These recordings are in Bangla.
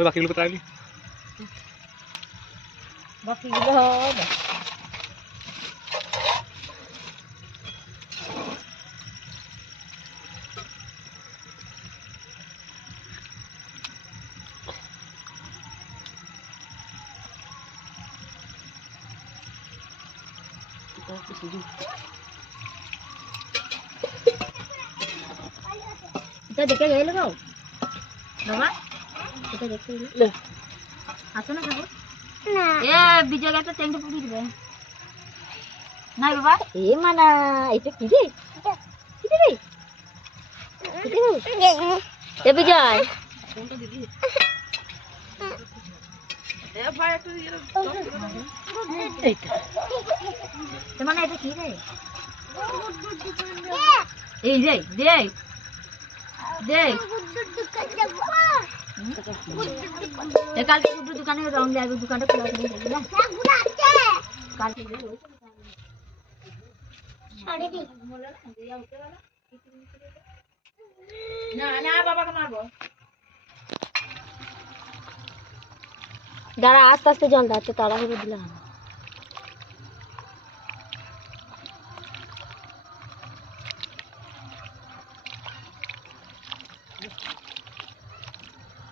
ওই বাকিগুলো কোথায় রাখলি? বাকিগুলো হবে এটা দেখে গেলে গো বাবা এটা দেখে গেলে আসো না খাবো না এ বিজয় একটা টেন্ট পুড়িয়ে দিবে না বাবা এ মানা এটা কি রে কি রে এ বিজয় কোনটা দিদি এ ভাই একটু এইটা এ মানা এটা কি রে এই রে দে দে এ কালকে দুটো দোকানে রং দেব দোকানটা খোলা করে দেব না কালকে সাড়ে দি না না বাবাকে মারবো দাঁড়া আস্তে আস্তে জল দাও তাড়া করে দিলাম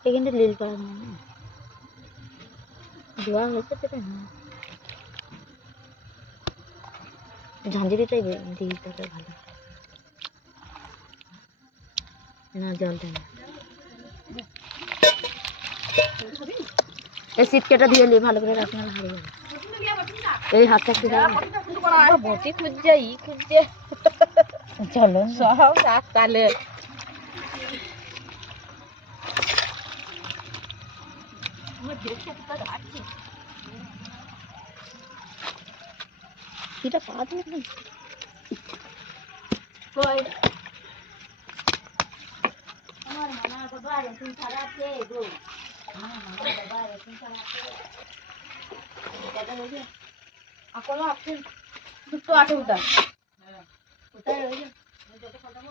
এখানে লীল করা না ধোয়া হয়েছে তো না ঝাঁঝরিটাই দিতে ভালো না জলটা না এই সিটকেটা দিয়ে নিয়ে ভালো করে রাখলে ভালো হবে এই হাতটা একটু দাও বটি খুঁজছে ই খুঁজছে চলো সব কালে এটা পাওয়া যায় না কই আমার মামা বাবা রেশন ছাড়া আছে গো আমার মামা বাবা রেশন ছাড়া আছে কত হয়েছে আকলা আছে দুটো আটে উঠা হ্যাঁ কোথায় রইছে যত পাল্টাবো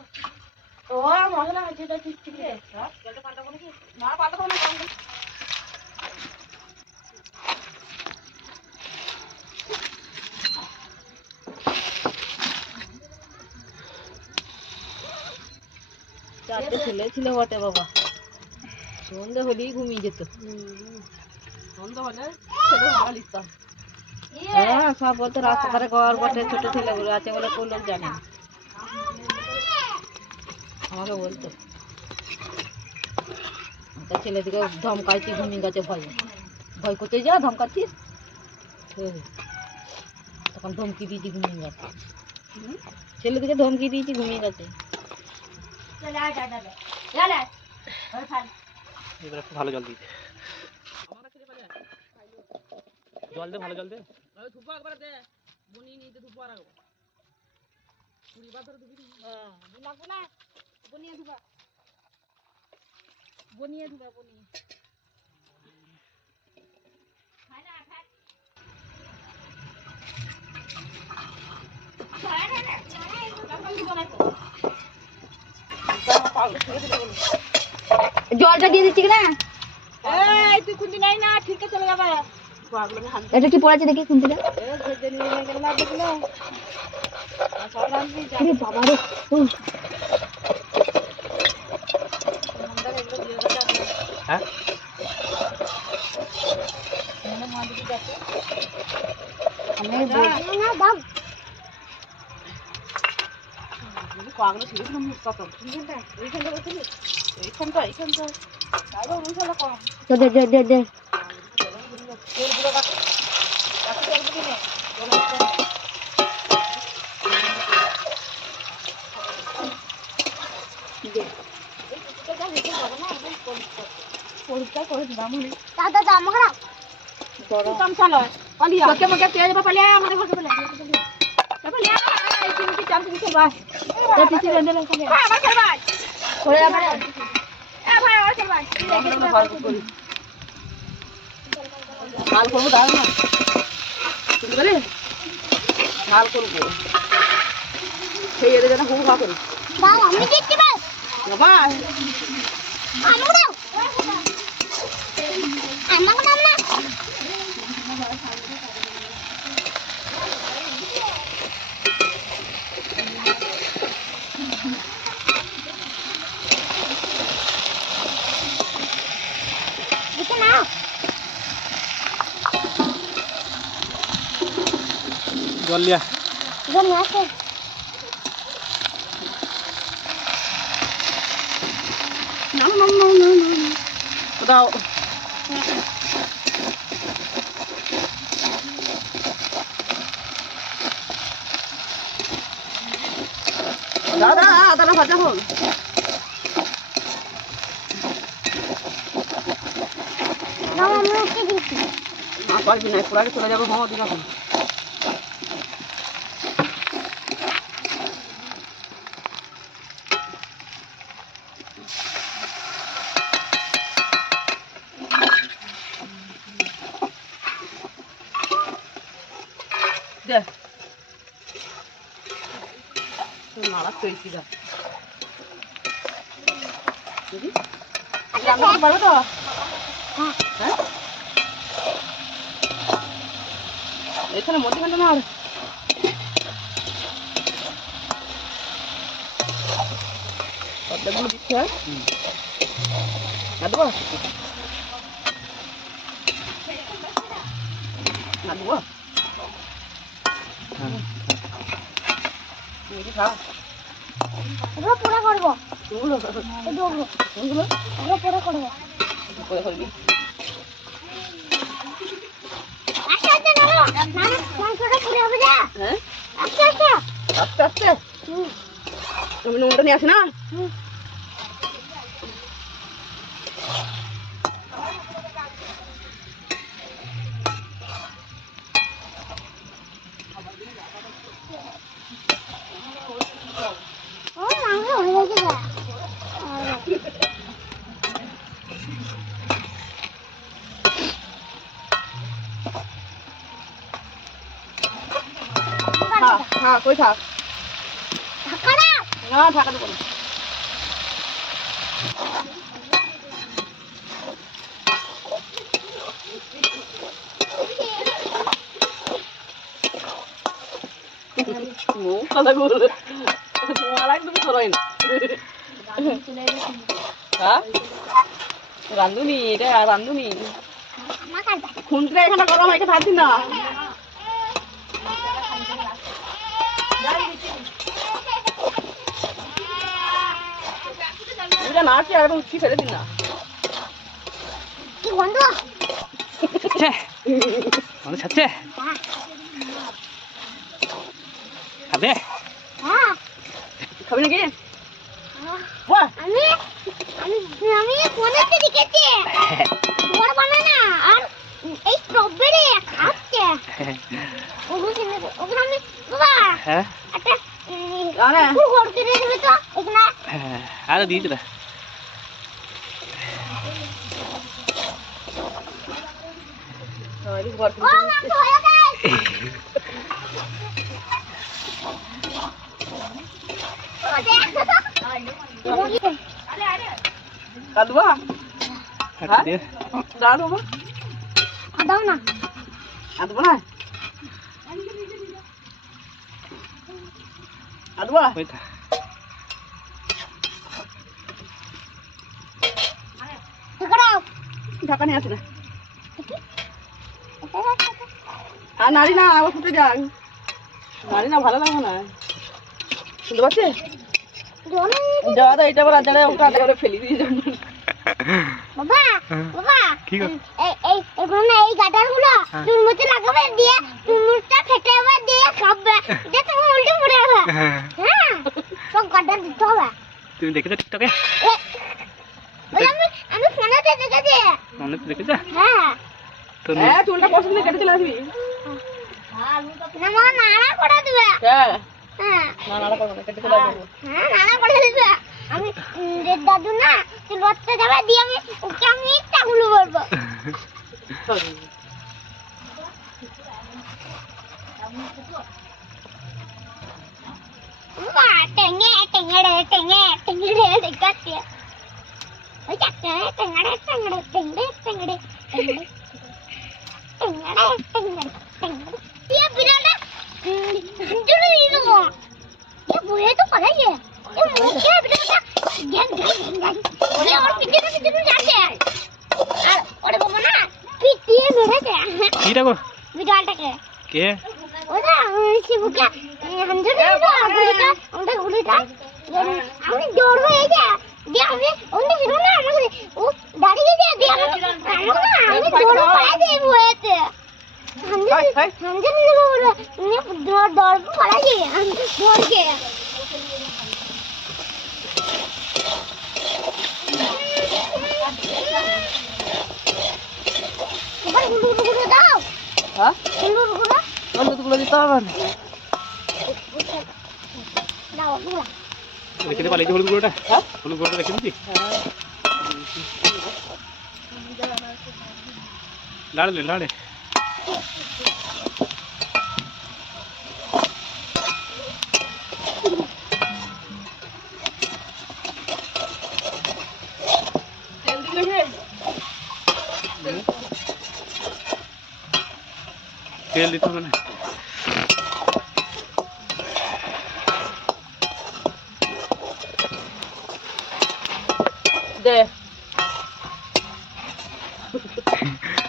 ও মশলা আছে এটা ঠিক ঠিক রে হ্যাঁ যত পাল্টাবো নাকি না পাল্টাবো না চারটে ছেলে ছিল বটে বাবা সন্ধ্যে হলেই ঘুমিয়ে যেত সন্ধ্যে হলে ছেলে ভালো লিখতাম হ্যাঁ সব বলতো রাস্তা ধারে ঘর বটে ছোট ছেলেগুলো আছে বলে কোন লোক জানে আমাকে বলতো তার ছেলেদিকে ধমকাইছি ঘুমিয়ে গেছে ভয় ভয় করতে যা ধমকাচ্ছিস তখন ধমকি দিয়েছি ঘুমিয়ে গেছে ছেলেদিকে ধমকি দিয়েছি ঘুমিয়ে গেছে এবার একটু ভালো জল দিতে জল দে ভালো জল দে ধুপা একবার দে বনি নিতে ধুপা রাখবো পুরি বাদ ধরে দিবি হ্যাঁ লাগবে না বনিয়ে ধুপা বনিয়ে ধুপা বনিয়ে খাই না খাই জলটা দিয়ে দিচ্ছি না এই তুই খুঁজি নাই না ঠিক চলে যাবে এটা কি পড়াচ্ছে দেখি খুঁজতে যা বাবা রে হ্যাঁ দে দাদা জামা খারাপ গরম চালো পালিয়া ওকে মকে তেজ পালিয়া আমারে ঘর পালিয়া পালিয়া এই চিমটি চামটি দিতে বাস তো পিছি রেন্দে লাগে হ্যাঁ আমার ভাই করে আবার এ ভাই আমার ভাই হাল করব দাও না ঠিক বলে হাল করব সেই এর জন্য খুব ভালো করে দাও আমি দেখতে পাস বাবা আনো দাও আমাকে নাম না জল লিয়া জল আছে নাম দাও দাদা দাদা ভাজা হোক নাম আমরা ওকে দিচ্ছি পারবি না পুরাকে চলে যাবো হ্যাঁ দিন এখন দে নাড়া তৈরি যা দিদি রান্না করতে পারবো তো হ্যাঁ হ্যাঁ এখানে মধ্যখানটা না আর পদ্মাগুলো দিচ্ছে হ্যাঁ না দেবো না দেবো খা এগুলো পুরো করবো এগুলো এগুলো এগুলো পুরো করবো করে করবি আস্তে আস্তে নাড়ো মাংসটা পুরো হবে যা হ্যাঁ আস্তে আস্তে আস্তে আস্তে আমি নুনটা নিয়ে আসি না ও মাংস হয়ে গেছে যা থাক থাক কই থাক ঢাকা দাও না ঢাকা দেবো না কথা বললে তোমার একদম সরাই না হ্যাঁ রান্ধুনি এটা রান্ধুনি আমার কাটা খুনটা এখানে গরম এটা ভাবছি না এটা না কি আর উঠি ফেলে দিন না কি গন্ধ মনে ছাড়ছে হ্যাঁ খাবে হ্যাঁ খাবি নাকি বাহ আমি আমি আমি ফোনেতে দেখেছি বড় বানানা আর এই স্ট্রবেরি খাচ্ছে ওগুলো আমি বাবা হ্যাঁ একটা আরে ঘর করে দেবে তো এখানে হ্যাঁ আরো দিয়েছে না ও মাংস হয়ে গেছে কাদুয়া একটা দিয়ে দাঁড়া দেবো দাও না আদবো না আদবা ওই থা দাও ঢাকা নিয়ে আসে না আর নারী না আবার ফুটে যাক নারী না ভালো লাগবে না শুনতে পাচ্ছে যাওয়া তো এটা আবার আজারে ওটা আধা করে ফেলি দিয়ে যাবেন বাবা বাবা কি গো এই এগুলো না এই গাডারগুলো তুরমুজে লাগাবে দিয়ে তুরমুজটা ফেটে আবার দিয়ে খাবে দিয়ে তুমি উল্টে পড়ে যাবে হ্যাঁ সব গাডার দিতে হবে তুমি দেখেছো টিকটকে আমি ফোনেতে দেখেছি মনে তো দেখেছো হ্যাঁ তো হ্যাঁ চুলটা পছন্দ কেটে চলে আসবি না মা নাড়া করে দিবে হ্যাঁ হ্যাঁ না না করবো না কেটে চলে আসবো হ্যাঁ নাড়া করে দিবে আমি দাদু না তুই লড়তে যাবে দিয়ে ওকে আমি টাগুলো বলবো টেঙে টেঙে টেঙে টেঙে দেখাচ্ছে ওই চাকতে টেঙে টেঙে টেঙে টেঙে ये बिराला जुड़ी लो ये बुए तो पता ही है ये मुझे बिराला गैंग ये और पीछे जाते हैं और वो ना पीछे मेरे के কি রাখো बिराला के কে ওটা শিবুকে হামজুরি না গুলিটা ওটা গুলিটা আমি দৌড় হয়ে যায় দিয়ে আমি ওটা ছিল না আমাকে ও দাঁড়িয়ে দিয়ে দিয়ে আমাকে আমি দৌড় পায়ে দিয়ে বয়েতে হামজুরি বলো দৌড় পায়ে দিয়ে আমি দৌড় গিয়ে এবার গুলো দাও হ্যাঁ গুলো হলুদগুলো দিতে হবে না দাও গুলো রেখে দে পালিয়ে হলুদ গুঁড়োটা হ্যাঁ হলুদ গুঁড়োটা রেখে দিচ্ছি লাড়লে লাড়ে তেল দিতে হবে না দে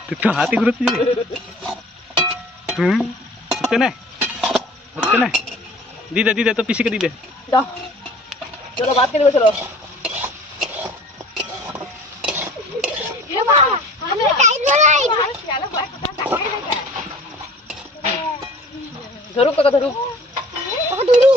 তুই তো হাতে ঘুরোচ্ছিস হুম হচ্ছে না দিদে তো পিসিকে দিদে যাও চলো ভাত খেতে চলো আমি টাইট বলাই ধরুক কাকা ধরুক ওকে ধরু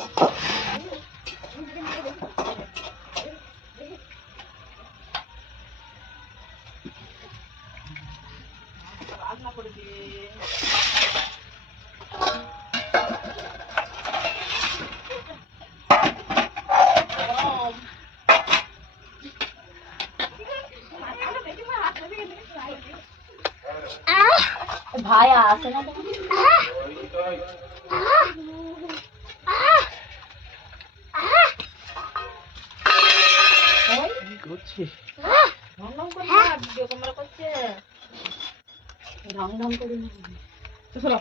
ভাই আসে না করছি ঢং ঢং করে চলো